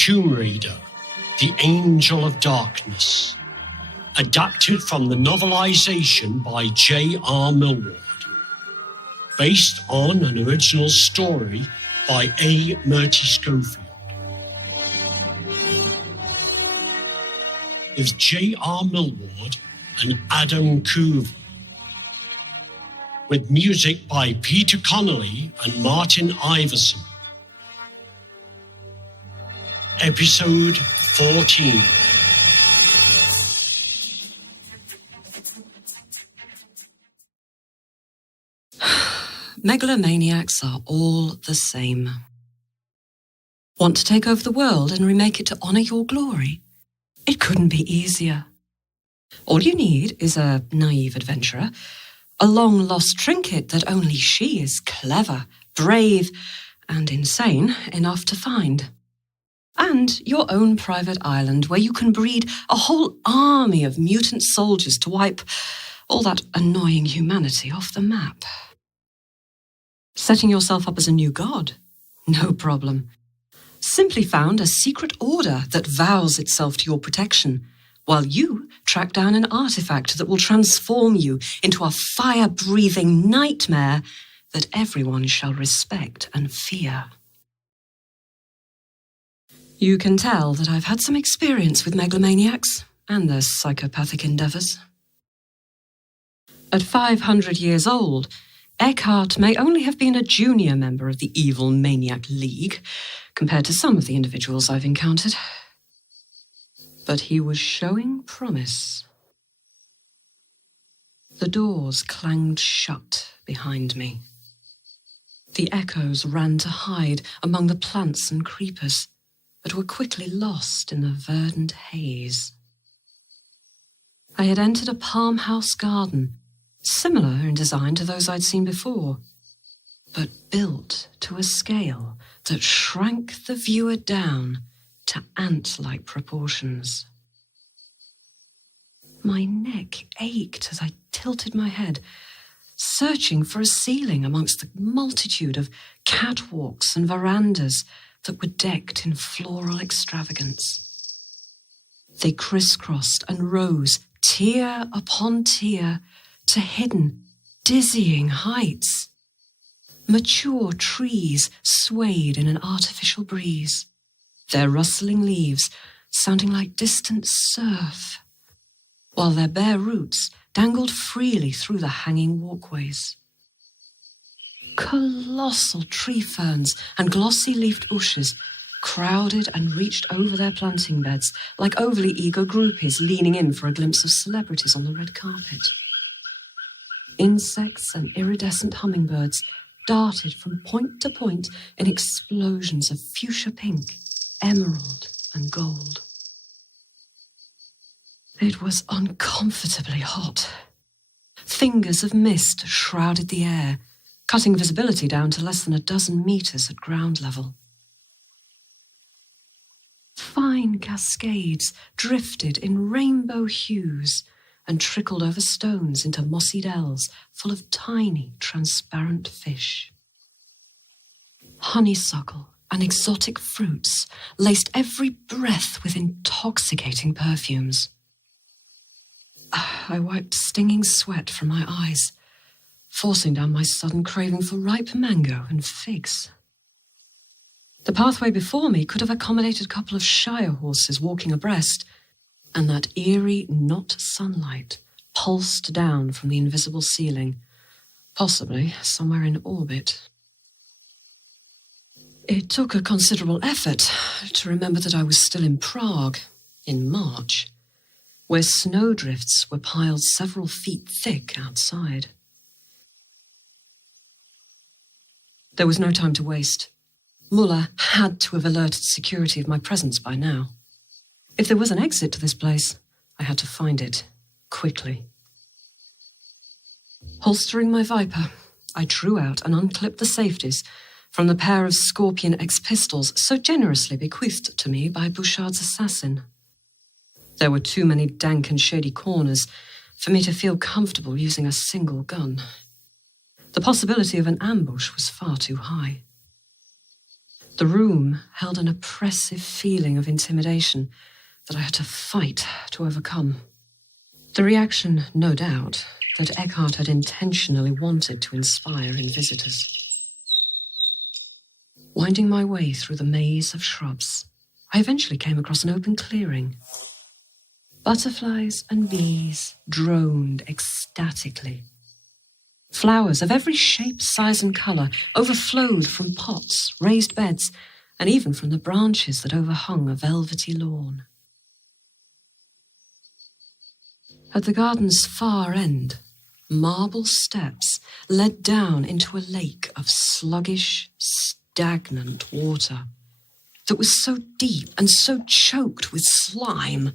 Tomb Raider, The Angel of Darkness, adapted from the novelization by J.R. Milward, based on an original story by A. Murti Schofield. With J.R. Milward and Adamm Khuevrr, with music by Peter Connolly and Martin Iverson. Episode 14. Megalomaniacs are all the same. Want to take over the world and remake it to honor your glory? It couldn't be easier. All you need is a naive adventurer, a long-lost trinket that only she is clever, brave, and insane enough to find. And your own private island where you can breed a whole army of mutant soldiers to wipe all that annoying humanity off the map. Setting yourself up as a new god? No problem. Simply found a secret order that vows itself to your protection, while you track down an artifact that will transform you into a fire-breathing nightmare that everyone shall respect and fear. You can tell that I've had some experience with megalomaniacs and their psychopathic endeavors. At 500 years old, Eckhardt may only have been a junior member of the Evil Maniac League compared to some of the individuals I've encountered. But he was showing promise. The doors clanged shut behind me. The echoes ran to hide among the plants and creepers, but were quickly lost in the verdant haze. I had entered a farmhouse garden, similar in design to those I'd seen before, but built to a scale that shrank the viewer down to ant-like proportions. My neck ached as I tilted my head, searching for a ceiling amongst the multitude of catwalks and verandas that were decked in floral extravagance. They crisscrossed and rose, tier upon tier, to hidden, dizzying heights. Mature trees swayed in an artificial breeze, their rustling leaves sounding like distant surf, while their bare roots dangled freely through the hanging walkways. Colossal tree ferns and glossy-leafed bushes crowded and reached over their planting beds like overly eager groupies leaning in for a glimpse of celebrities on the red carpet. Insects and iridescent hummingbirds darted from point to point in explosions of fuchsia pink, emerald, and gold. It was uncomfortably hot. Fingers of mist shrouded the air, cutting visibility down to less than a dozen meters at ground level. Fine cascades drifted in rainbow hues and trickled over stones into mossy dells full of tiny, transparent fish. Honeysuckle and exotic fruits laced every breath with intoxicating perfumes. I wiped stinging sweat from my eyes, forcing down my sudden craving for ripe mango and figs. The pathway before me could have accommodated a couple of shire horses walking abreast, and that eerie not sunlight pulsed down from the invisible ceiling, possibly somewhere in orbit. It took a considerable effort to remember that I was still in Prague, in March, where snowdrifts were piled several feet thick outside. There was no time to waste. Muller had to have alerted security of my presence by now. If there was an exit to this place, I had to find it, quickly. Holstering my Viper, I drew out and unclipped the safeties from the pair of Scorpion X pistols so generously bequeathed to me by Bouchard's assassin. There were too many dank and shady corners for me to feel comfortable using a single gun. The possibility of an ambush was far too high. The room held an oppressive feeling of intimidation that I had to fight to overcome. The reaction, no doubt, that Eckhardt had intentionally wanted to inspire in visitors. Winding my way through the maze of shrubs, I eventually came across an open clearing. Butterflies and bees droned ecstatically. Flowers of every shape, size, and colour overflowed from pots, raised beds, and even from the branches that overhung a velvety lawn. At the garden's far end, marble steps led down into a lake of sluggish, stagnant water that was so deep and so choked with slime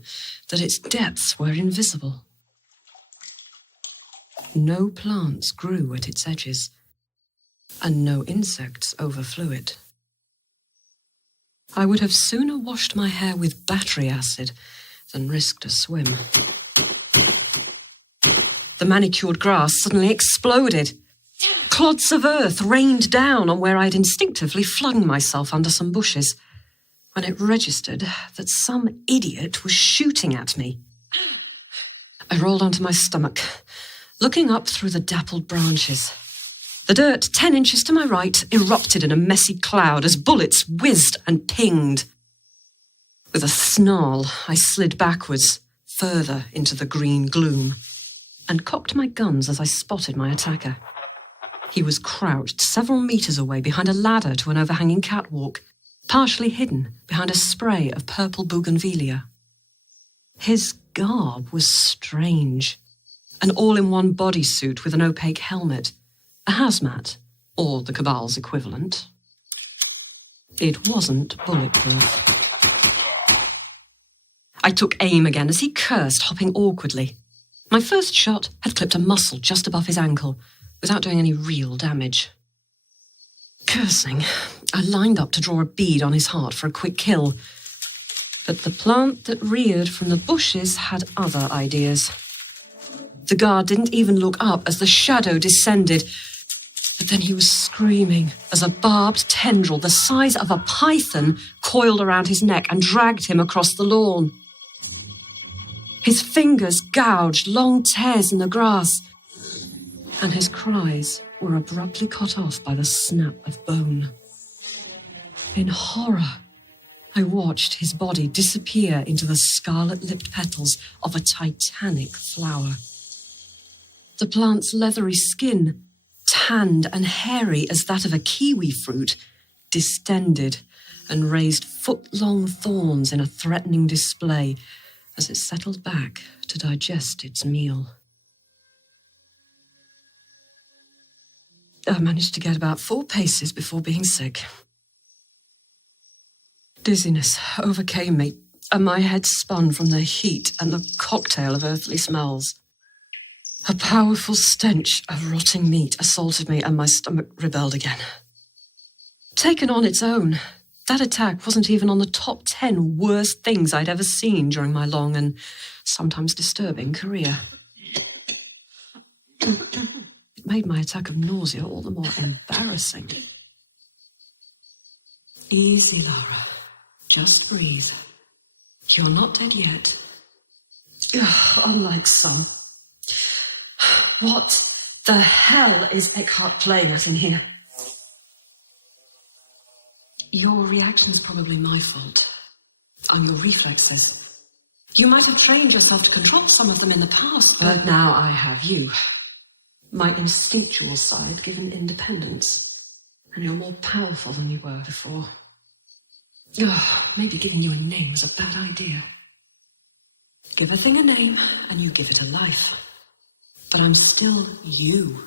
that its depths were invisible. No plants grew at its edges, and no insects overflew it. I would have sooner washed my hair with battery acid than risked a swim. The manicured grass suddenly exploded. Clods of earth rained down on where I'd instinctively flung myself under some bushes, when it registered that some idiot was shooting at me. I rolled onto my stomach, looking up through the dappled branches. The dirt 10 inches to my right erupted in a messy cloud as bullets whizzed and pinged. With a snarl, I slid backwards, further into the green gloom, and cocked my guns as I spotted my attacker. He was crouched several meters away behind a ladder to an overhanging catwalk, partially hidden behind a spray of purple bougainvillea. His garb was strange. An all-in-one bodysuit with an opaque helmet, a hazmat, or the Cabal's equivalent. It wasn't bulletproof. I took aim again as he cursed, hopping awkwardly. My first shot had clipped a muscle just above his ankle, without doing any real damage. Cursing, I lined up to draw a bead on his heart for a quick kill. But the plant that reared from the bushes had other ideas. The guard didn't even look up as the shadow descended, but then he was screaming as a barbed tendril the size of a python coiled around his neck and dragged him across the lawn. His fingers gouged long tears in the grass, and his cries were abruptly cut off by the snap of bone. In horror, I watched his body disappear into the scarlet-lipped petals of a titanic flower. The plant's leathery skin, tanned and hairy as that of a kiwi fruit, distended and raised foot-long thorns in a threatening display as it settled back to digest its meal. I managed to get about 4 paces before being sick. Dizziness overcame me, and my head spun from the heat and the cocktail of earthly smells. A powerful stench of rotting meat assaulted me, and my stomach rebelled again. Taken on its own, that attack wasn't even on the top 10 worst things I'd ever seen during my long and sometimes disturbing career. It made my attack of nausea all the more embarrassing. Easy, Lara. Just breathe. You're not dead yet. Ugh, unlike some. What the hell is Eckhardt playing at in here? Your reaction's probably my fault. I'm your reflexes. You might have trained yourself to control some of them in the past, but now I have you. My instinctual side given independence, and you're more powerful than you were before. Maybe giving you a name was a bad idea. Give a thing a name, and you give it a life. But I'm still you.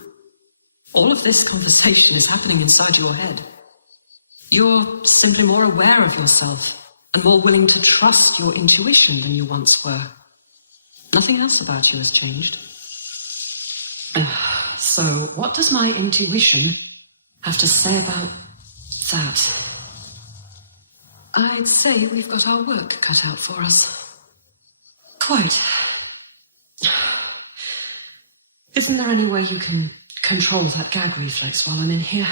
All of this conversation is happening inside your head. You're simply more aware of yourself, and more willing to trust your intuition than you once were. Nothing else about you has changed. So, what does my intuition have to say about that? I'd say we've got our work cut out for us. Quite. Isn't there any way you can control that gag reflex while I'm in here?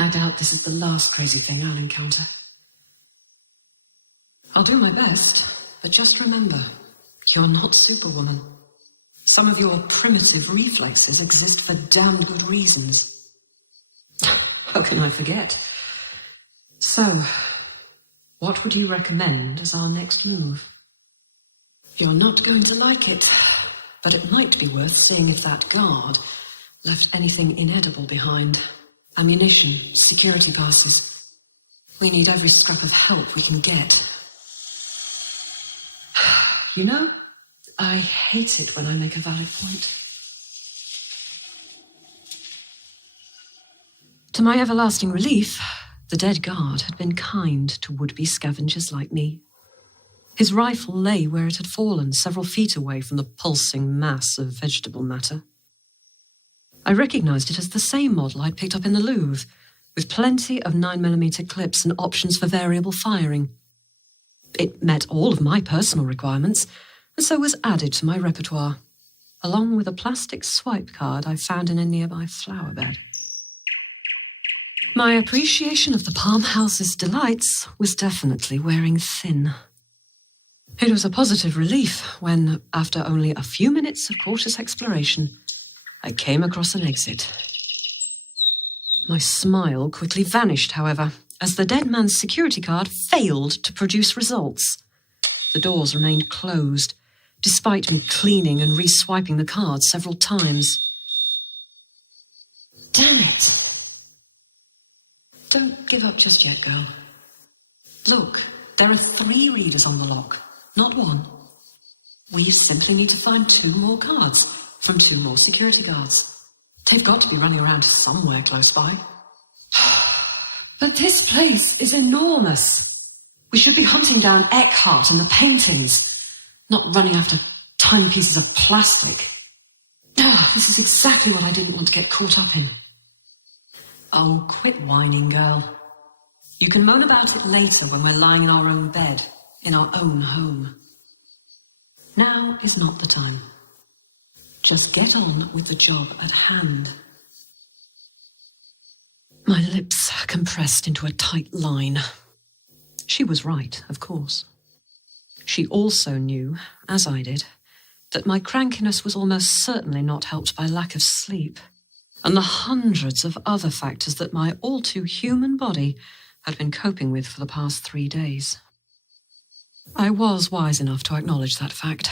I doubt this is the last crazy thing I'll encounter. I'll do my best, but just remember, you're not Superwoman. Some of your primitive reflexes exist for damned good reasons. How can I forget? So, what would you recommend as our next move? You're not going to like it, but it might be worth seeing if that guard left anything inedible behind. Ammunition, security passes. We need every scrap of help we can get. You know, I hate it when I make a valid point. To my everlasting relief, the dead guard had been kind to would-be scavengers like me. His rifle lay where it had fallen, several feet away from the pulsing mass of vegetable matter. I recognized it as the same model I'd picked up in the Louvre, with plenty of 9mm clips and options for variable firing. It met all of my personal requirements, and so was added to my repertoire, along with a plastic swipe card I found in a nearby flower bed. My appreciation of the Palm House's delights was definitely wearing thin. It was a positive relief when, after only a few minutes of cautious exploration, I came across an exit. My smile quickly vanished, however, as the dead man's security card failed to produce results. The doors remained closed, despite me cleaning and re-swiping the card several times. Damn it! Don't give up just yet, girl. Look, there are 3 readers on the lock, not 1. We simply need to find 2 more cards from 2 more security guards. They've got to be running around somewhere close by. But this place is enormous. We should be hunting down Eckhardt and the paintings, not running after tiny pieces of plastic. This is exactly what I didn't want to get caught up in. Oh, quit whining, girl. You can moan about it later when we're lying in our own bed, in our own home. Now is not the time. Just get on with the job at hand. My lips compressed into a tight line. She was right, of course. She also knew, as I did, that my crankiness was almost certainly not helped by lack of sleep, and the hundreds of other factors that my all-too-human body had been coping with for the past 3 days. I was wise enough to acknowledge that fact,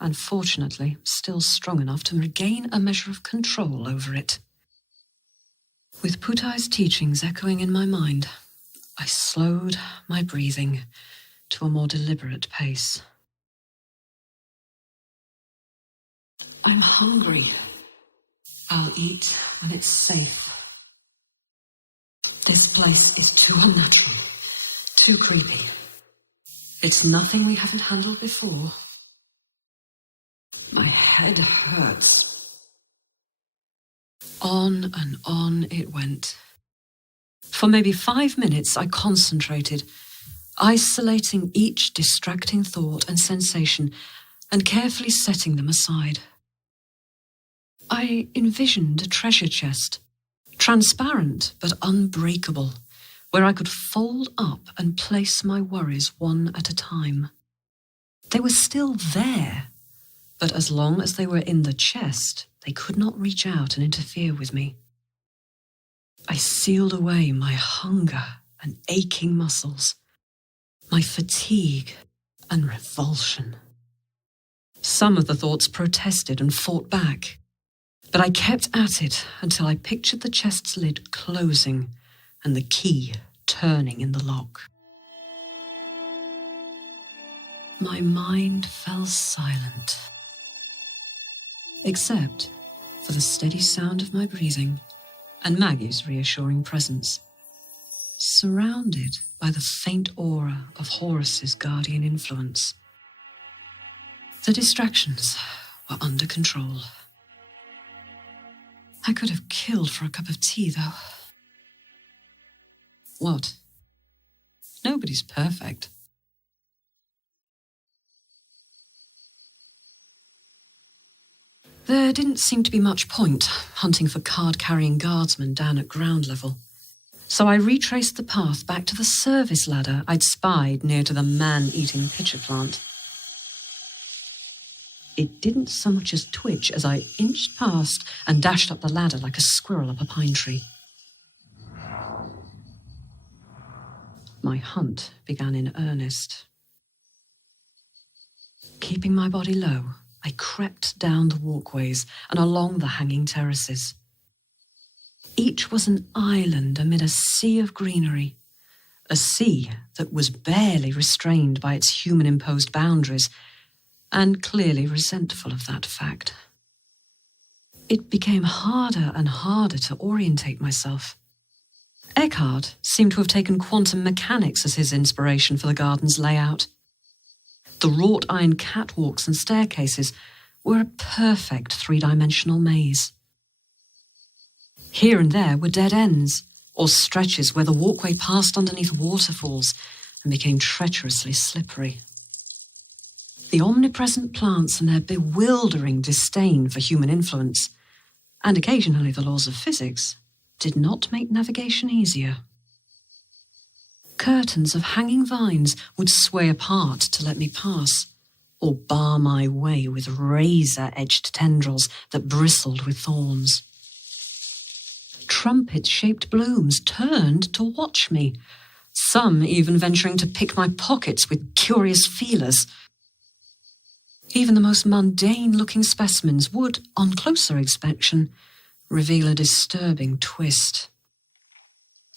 and fortunately still strong enough to regain a measure of control over it. With Putai's teachings echoing in my mind, I slowed my breathing to a more deliberate pace. I'm hungry. I'll eat when it's safe. This place is too unnatural, too creepy. It's nothing we haven't handled before. My head hurts. On and on it went. For maybe 5 minutes, I concentrated, isolating each distracting thought and sensation and carefully setting them aside. I envisioned a treasure chest, transparent but unbreakable, where I could fold up and place my worries one at a time. They were still there, but as long as they were in the chest, they could not reach out and interfere with me. I sealed away my hunger and aching muscles, my fatigue and revulsion. Some of the thoughts protested and fought back, but I kept at it until I pictured the chest's lid closing and the key turning in the lock. My mind fell silent, except for the steady sound of my breathing and Maggie's reassuring presence, surrounded by the faint aura of Horus's guardian influence. The distractions were under control. I could have killed for a cup of tea, though. What? Nobody's perfect. There didn't seem to be much point hunting for card-carrying guardsmen down at ground level, So I retraced the path back to the service ladder I'd spied near to the man-eating pitcher plant. It didn't so much as twitch as I inched past and dashed up the ladder like a squirrel up a pine tree. My hunt began in earnest. Keeping my body low, I crept down the walkways and along the hanging terraces. Each was an island amid a sea of greenery, a sea that was barely restrained by its human-imposed boundaries, and clearly resentful of that fact. It became harder and harder to orientate myself. Eckhardt seemed to have taken quantum mechanics as his inspiration for the garden's layout. The wrought iron catwalks and staircases were a perfect three-dimensional maze. Here and there were dead ends, or stretches where the walkway passed underneath waterfalls and became treacherously slippery. The omnipresent plants and their bewildering disdain for human influence, and occasionally the laws of physics, did not make navigation easier. Curtains of hanging vines would sway apart to let me pass, or bar my way with razor-edged tendrils that bristled with thorns. Trumpet-shaped blooms turned to watch me, some even venturing to pick my pockets with curious feelers. Even the most mundane-looking specimens would, on closer inspection, reveal a disturbing twist.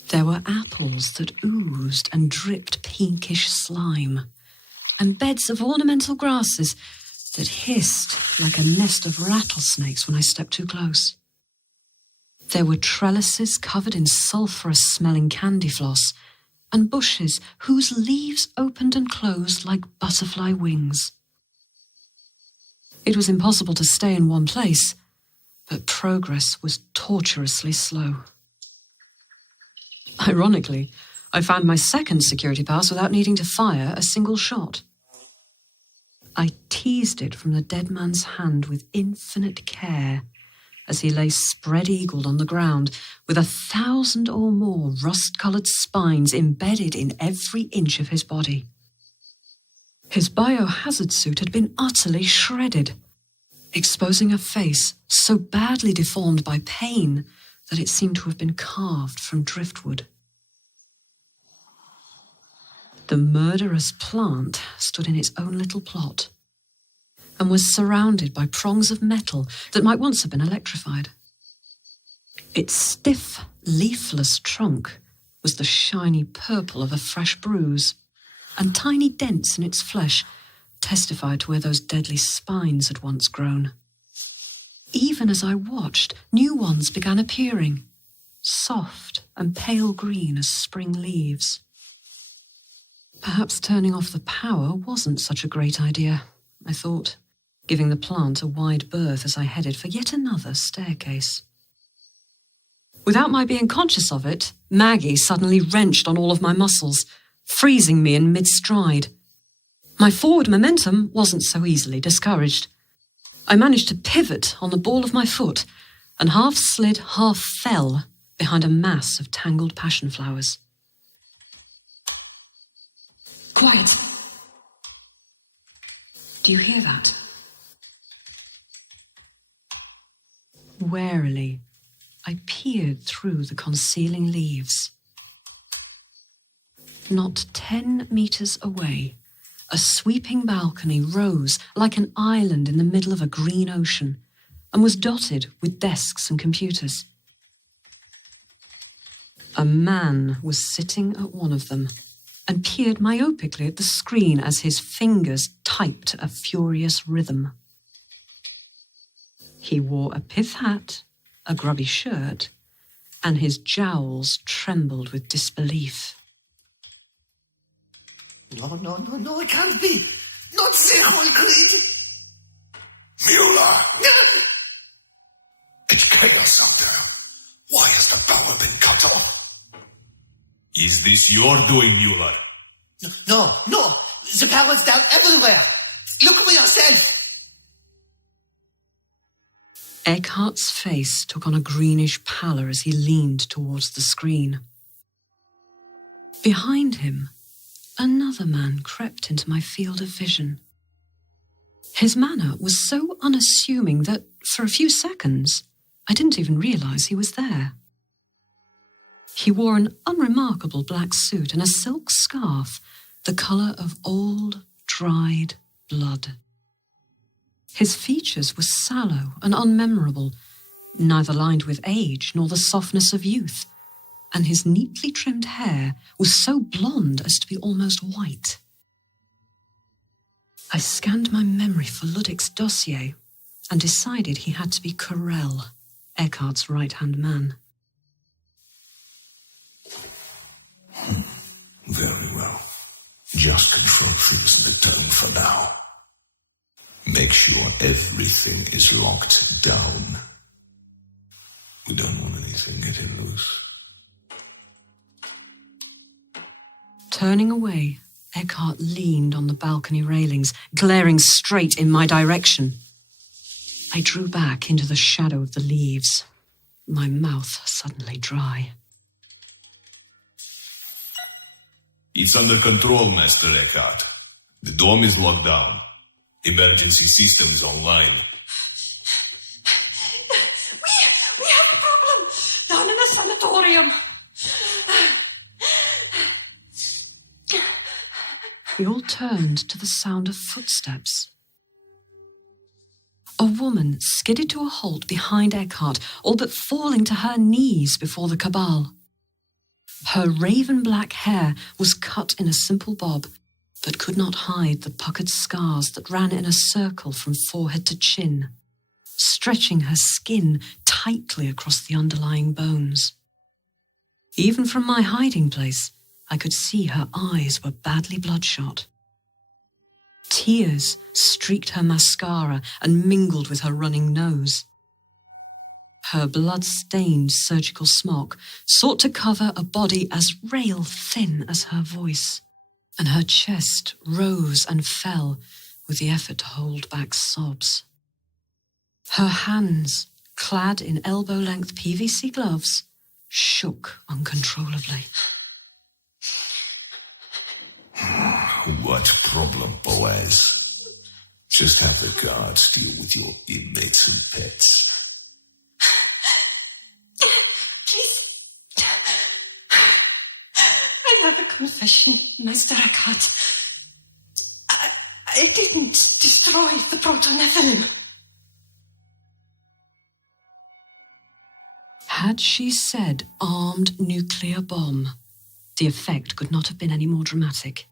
There were apples that oozed and dripped pinkish slime, and beds of ornamental grasses that hissed like a nest of rattlesnakes when I stepped too close. There were trellises covered in sulphurous-smelling candy floss, and bushes whose leaves opened and closed like butterfly wings. It was impossible to stay in one place, but progress was torturously slow. Ironically, I found my second security pass without needing to fire a single shot. I teased it from the dead man's hand with infinite care as he lay spread-eagled on the ground with 1,000 or more rust-coloured spines embedded in every inch of his body. His biohazard suit had been utterly shredded, exposing a face so badly deformed by pain that it seemed to have been carved from driftwood. The murderous plant stood in its own little plot and was surrounded by prongs of metal that might once have been electrified. Its stiff, leafless trunk was the shiny purple of a fresh bruise, and tiny dents in its flesh testified to where those deadly spines had once grown. Even as I watched, new ones began appearing, soft and pale green as spring leaves. Perhaps turning off the power wasn't such a great idea, I thought, giving the plant a wide berth as I headed for yet another staircase. Without my being conscious of it, Maggie suddenly wrenched on all of my muscles, freezing me in mid-stride. My forward momentum wasn't so easily discouraged. I managed to pivot on the ball of my foot and half slid, half fell behind a mass of tangled passion flowers. Quiet! Do you hear that? Warily, I peered through the concealing leaves. Not 10 meters away, a sweeping balcony rose like an island in the middle of a green ocean and was dotted with desks and computers. A man was sitting at one of them and peered myopically at the screen as his fingers typed a furious rhythm. He wore a pith hat, a grubby shirt, and his jowls trembled with disbelief. No, it can't be. Not the whole creed. Muller! It's chaos out there. Why has the power been cut off? Is this your doing, Muller? No. The power's down everywhere. Look for yourself. Eckhardt's face took on a greenish pallor as he leaned towards the screen. Behind him, another man crept into my field of vision. His manner was so unassuming that, for a few seconds, I didn't even realize he was there. He wore an unremarkable black suit and a silk scarf, the color of old, dried blood. His features were sallow and unmemorable, neither lined with age nor the softness of youth, and his neatly trimmed hair was so blonde as to be almost white. I scanned my memory for Ludwig's dossier and decided he had to be Khuevrr, Eckhardt's right-hand man. Very well. Just control things in the tone for now. Make sure everything is locked down. We don't want anything getting loose. Turning away, Eckhardt leaned on the balcony railings, glaring straight in my direction. I drew back into the shadow of the leaves, my mouth suddenly dry. It's under control, Master Eckhardt. The dome is locked down. Emergency systems online. We have a problem down in the sanatorium. We all turned to the sound of footsteps. A woman skidded to a halt behind Eckhardt, all but falling to her knees before the Cabal. Her raven-black hair was cut in a simple bob, but could not hide the puckered scars that ran in a circle from forehead to chin, stretching her skin tightly across the underlying bones. Even from my hiding place, I could see her eyes were badly bloodshot. Tears streaked her mascara and mingled with her running nose. Her blood-stained surgical smock sought to cover a body as rail-thin as her voice, and her chest rose and fell with the effort to hold back sobs. Her hands, clad in elbow-length PVC gloves, shook uncontrollably. What problem, Boaz? Just have the guards deal with your inmates and pets. Please. I have a confession, Master Eckhardt. I didn't destroy the proto-Nephilim. Had she said armed nuclear bomb, the effect could not have been any more dramatic.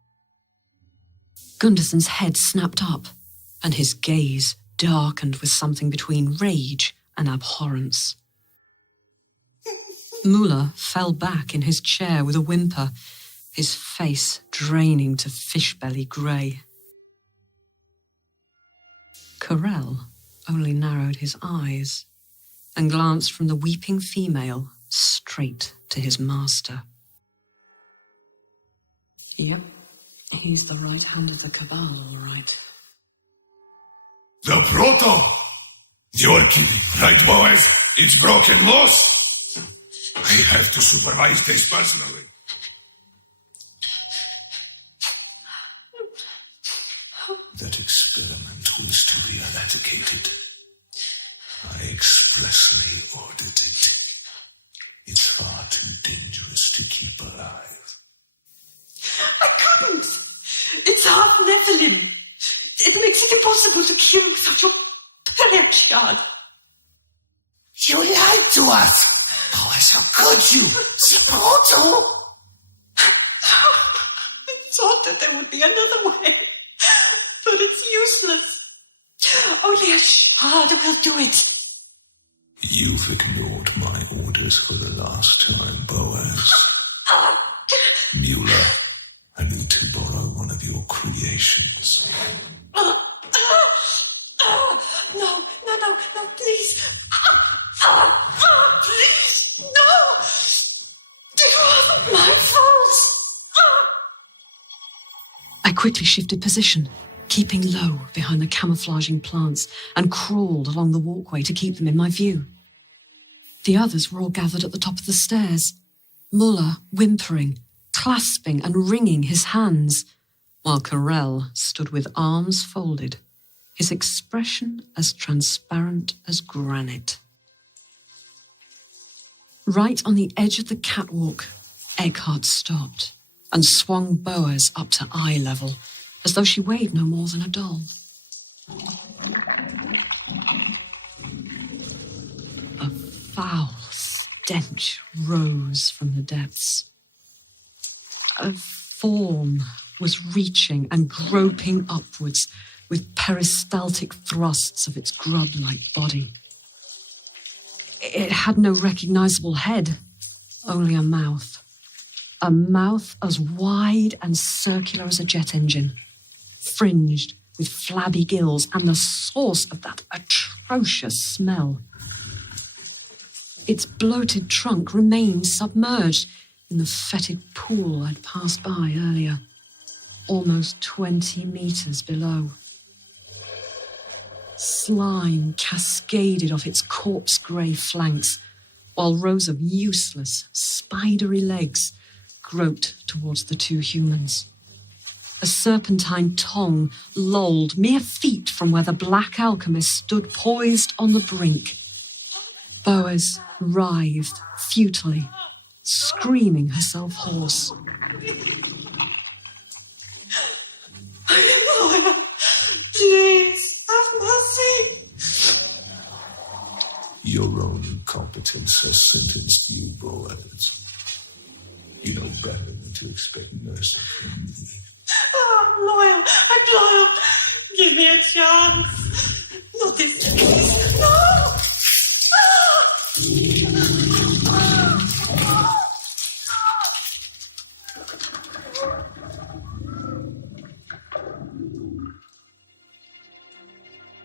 Gunderson's head snapped up, and his gaze darkened with something between rage and abhorrence. Muller fell back in his chair with a whimper, his face draining to fish-belly grey. Khuevrr only narrowed his eyes and glanced from the weeping female straight to his master. Yep, he's the right hand of the Cabal, all right. The Proto? You're kidding, right, Boaz? It's broken loose. I have to supervise this personally. That experiment was to be eradicated. I expressly ordered it. It's far too dangerous to keep alive. I couldn't! It's half Nephilim. It makes it impossible to kill without your period. You lied to us. Boaz, how could you? The Proto? I thought that there would be another way, but it's useless. Only a shard will do it. You've ignored my orders for the last time, Boaz. Muller, I need to borrow one of your creations. No, please. Please, no. It wasn't my fault. I quickly shifted position, keeping low behind the camouflaging plants, and crawled along the walkway to keep them in my view. The others were all gathered at the top of the stairs, Muller whimpering, clasping and wringing his hands, while Carell stood with arms folded, his expression as transparent as granite. Right on the edge of the catwalk, Eckhardt stopped and swung Boaz up to eye level, as though she weighed no more than a doll. A foul stench rose from the depths. A form was reaching and groping upwards with peristaltic thrusts of its grub-like body. It had no recognizable head, only a mouth as wide and circular as a jet engine, fringed with flabby gills and the source of that atrocious smell. Its bloated trunk remained submerged in the fetid pool I'd passed by earlier, almost 20 meters below. Slime cascaded off its corpse-grey flanks, while rows of useless, spidery legs groped towards the two humans. A serpentine tongue lolled mere feet from where the black alchemist stood poised on the brink. Boaz writhed futilely, screaming herself hoarse. Lawyer, please have mercy. Your own incompetence has sentenced you, Boaz. You know better than to expect mercy from me. Oh, I'm loyal. Give me a chance. Not this case. No!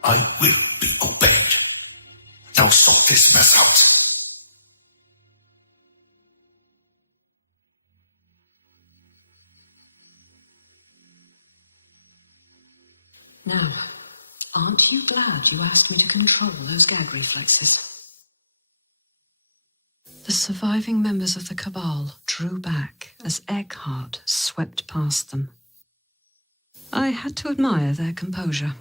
I will be obeyed. Now sort this mess out. Now, aren't you glad you asked me to control those gag reflexes? The surviving members of the Cabal drew back as Eckhardt swept past them. I had to admire their composure.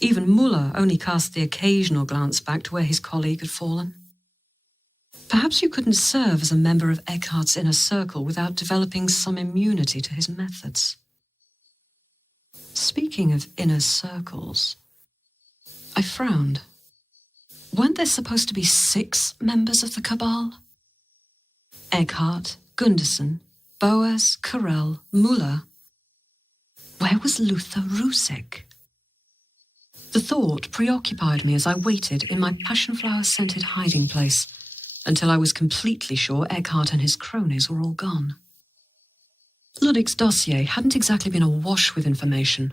Even Muller only cast the occasional glance back to where his colleague had fallen. Perhaps you couldn't serve as a member of Eckhardt's inner circle without developing some immunity to his methods. Speaking of inner circles, I frowned. Weren't there supposed to be 6 members of the Cabal? Eckhardt, Gunderson, Boaz, Carell, Muller. Where was Luther Rusek? The thought preoccupied me as I waited in my passionflower-scented hiding place until I was completely sure Eckhardt and his cronies were all gone. Ludwig's dossier hadn't exactly been awash with information,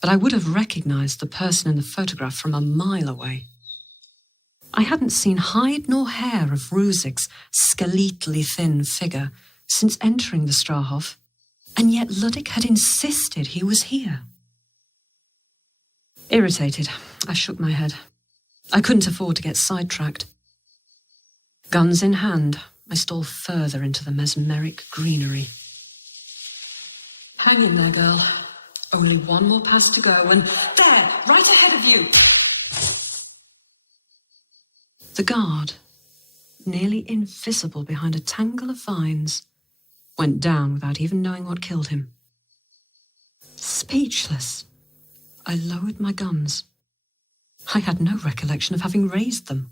but I would have recognized the person in the photograph from a mile away. I hadn't seen hide nor hair of Rusek's skeletally thin figure since entering the Strahov, and yet Ludwig had insisted he was here. Irritated, I shook my head. I couldn't afford to get sidetracked. Guns in hand, I stole further into the mesmeric greenery. Hang in there, girl. Only one more pass to go, and there, right ahead of you. The guard, nearly invisible behind a tangle of vines, went down without even knowing what killed him. Speechless, I lowered my guns. I had no recollection of having raised them.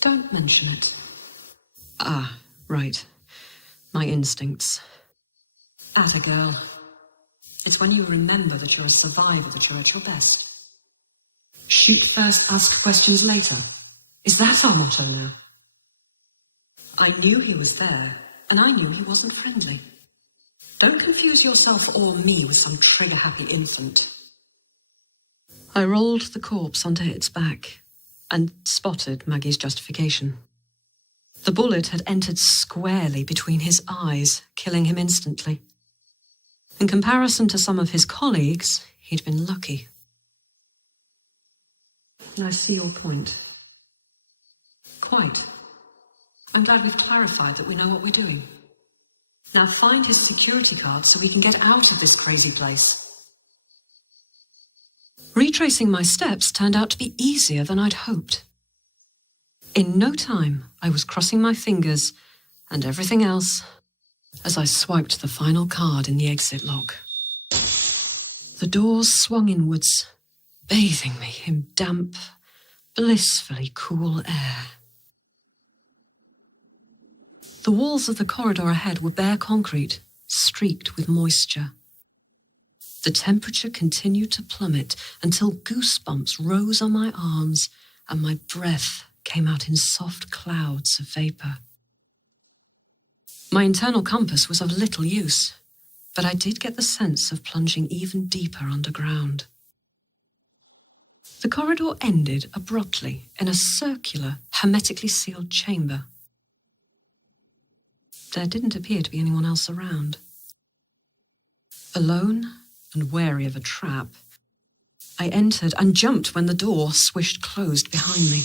Don't mention it. Ah, right. My instincts. Atta girl. It's when you remember that you're a survivor that you're at your best. Shoot first, ask questions later. Is that our motto now? I knew he was there, and I knew he wasn't friendly. Don't confuse yourself or me with some trigger-happy infant. I rolled the corpse onto its back and spotted Maggie's justification. The bullet had entered squarely between his eyes, killing him instantly. In comparison to some of his colleagues, he'd been lucky. I see your point. Quite. I'm glad we've clarified that we know what we're doing. Now find his security card so we can get out of this crazy place. Retracing my steps turned out to be easier than I'd hoped. In no time, I was crossing my fingers and everything else as I swiped the final card in the exit lock. The doors swung inwards, bathing me in damp, blissfully cool air. The walls of the corridor ahead were bare concrete, streaked with moisture. The temperature continued to plummet until goosebumps rose on my arms and my breath came out in soft clouds of vapor. My internal compass was of little use, but I did get the sense of plunging even deeper underground. The corridor ended abruptly in a circular, hermetically sealed chamber. There didn't appear to be anyone else around. Alone and wary of a trap, I entered and jumped when the door swished closed behind me.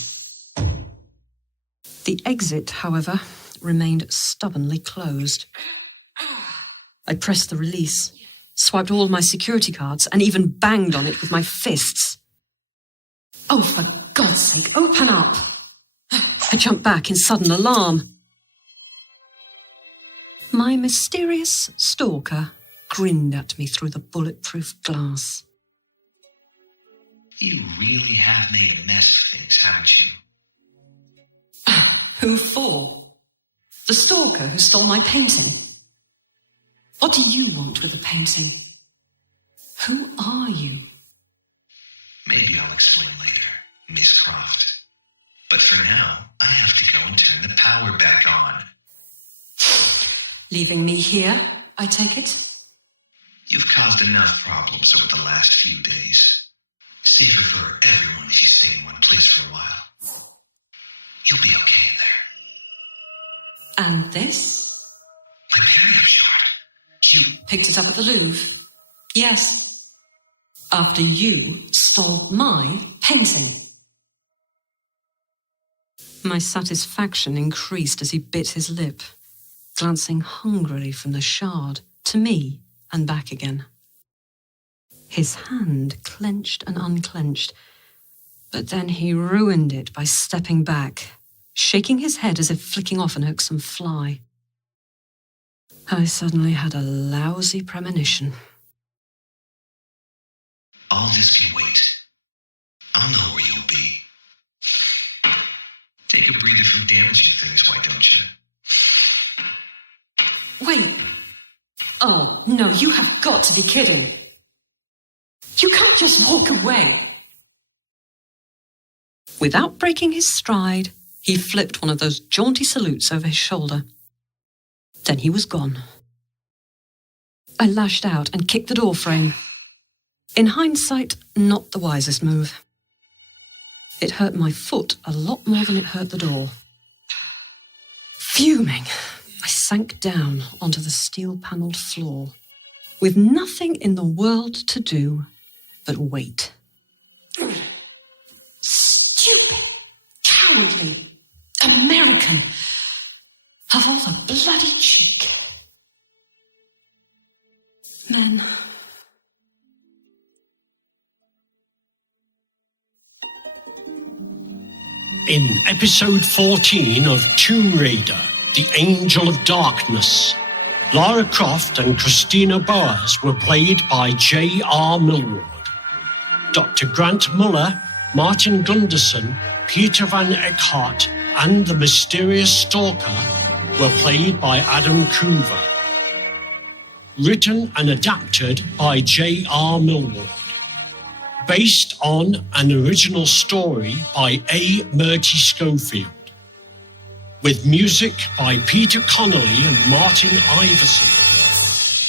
The exit, however, remained stubbornly closed. I pressed the release, swiped all my security cards, and even banged on it with my fists. Oh, for God's sake, open up! I jumped back in sudden alarm. My mysterious stalker grinned at me through the bulletproof glass. You really have made a mess of things, haven't you? Who for? The stalker who stole my painting? What do you want with the painting? Who are you? Maybe I'll explain later, Miss Croft. But for now, I have to go and turn the power back on. Leaving me here, I take it? You've caused enough problems over the last few days. Safer for everyone if you stay in one place for a while. You'll be okay in there. And this? My periop shard. You Picked it up at the Louvre? Yes. After you stole my painting. My satisfaction increased as he bit his lip, glancing hungrily from the shard to me and back again. His hand clenched and unclenched, but then he ruined it by stepping back, shaking his head as if flicking off an irksome fly. I suddenly had a lousy premonition. all this can wait. I'll know where you'll be. Take a breather from damaging things, why don't you? Wait. Oh, no, you have got to be kidding. You can't just walk away. Without breaking his stride, he flipped one of those jaunty salutes over his shoulder. Then he was gone. I lashed out and kicked the door frame. In hindsight, not the wisest move. It hurt my foot a lot more than it hurt the door. Fuming, I sank down onto the steel-panelled floor, with nothing in the world to do but wait. Stupid, cowardly, American, of all the bloody cheek. Men. In episode 14 of Tomb Raider, The Angel of Darkness, Lara Croft and Kristina Boaz were played by J.R. Milward. Dr. Grant Muller, Marten Gunderson, Pieter Van Eckhardt, and the Mysterious Stalker were played by Adamm Khuevrr. Written and adapted by J.R. Milward. Based on an original story by A. Murti Schofield. With music by Peter Connolly and Martin Iverson.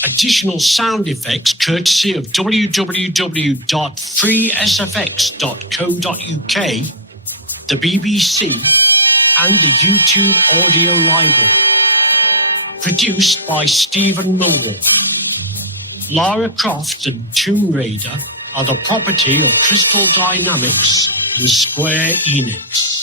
Additional sound effects courtesy of www.freesfx.co.uk, the BBC, and the YouTube Audio Library. Produced by Stephen Milward. Lara Croft and Tomb Raider are the property of Crystal Dynamics and Square Enix.